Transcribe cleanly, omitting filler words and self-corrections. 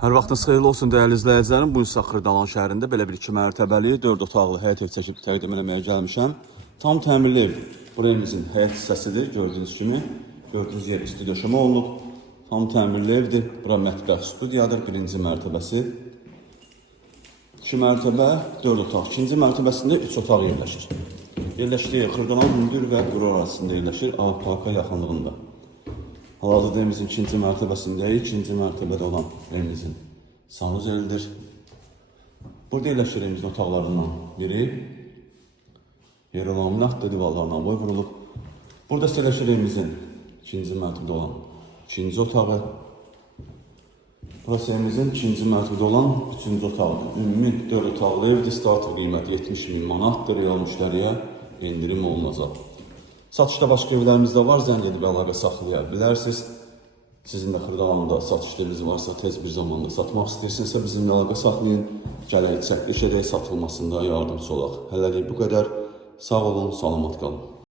Hər vaxtınız xeyirli olsun dəyərli izləyicilərim. Bu gün sizə Xırdalan şəhərində belə bir 2 mərtəbəli 4 otaqlı həyət ev çəkib təqdim etməyə gəlmişəm. Tam təmirli ev. Bu evimizin həyət hissəsidir. Gördüyünüz kimi 400 yer üstü döşəmə olunub. Tam təmirli evdir. Bura mətbəx studiyadır. Birinci mərtəbəsi. 2 mərtəbə 4 otaq. İkinci mərtəbəsində 3 otaq yerləşir. Yerləşdiyi Xırdalan Hündür və Quru arasında yerləşir. Parka yaxınlığında. Hal-hazırda evimizin ikinci mərtəbəsindəyik. İkinci mərtəbədə olan evimizin sanuzeldir. Burada yerləşir evimizin otaqlarından biri. Yeri laminatdır, divarlarına boy vurulub. Burada yerləşir evimizin ikinci mərtəbədə olan ikinci otağı. Burası evimizin ikinci mərtəbədə olan üçüncü otağıdır. Ümumi 4 otaqlı evdir. Starter qiyməti 70.000 manatdır. Real müştəriyə endirim olunacaq. Satışda başqa evlərimiz də var, zəng edib əlaqə saxlaya bilərsiniz. Sizin də Xırdalanda satış eviniz varsa, tez bir zamanda satmaq istəyirsinizsə bizimlə əlaqə saxlayın. Gələk çəkiliş edək, satılmasında yardımcı olaq. Hələlik bu qədər. Sağ olun, salamat qalın.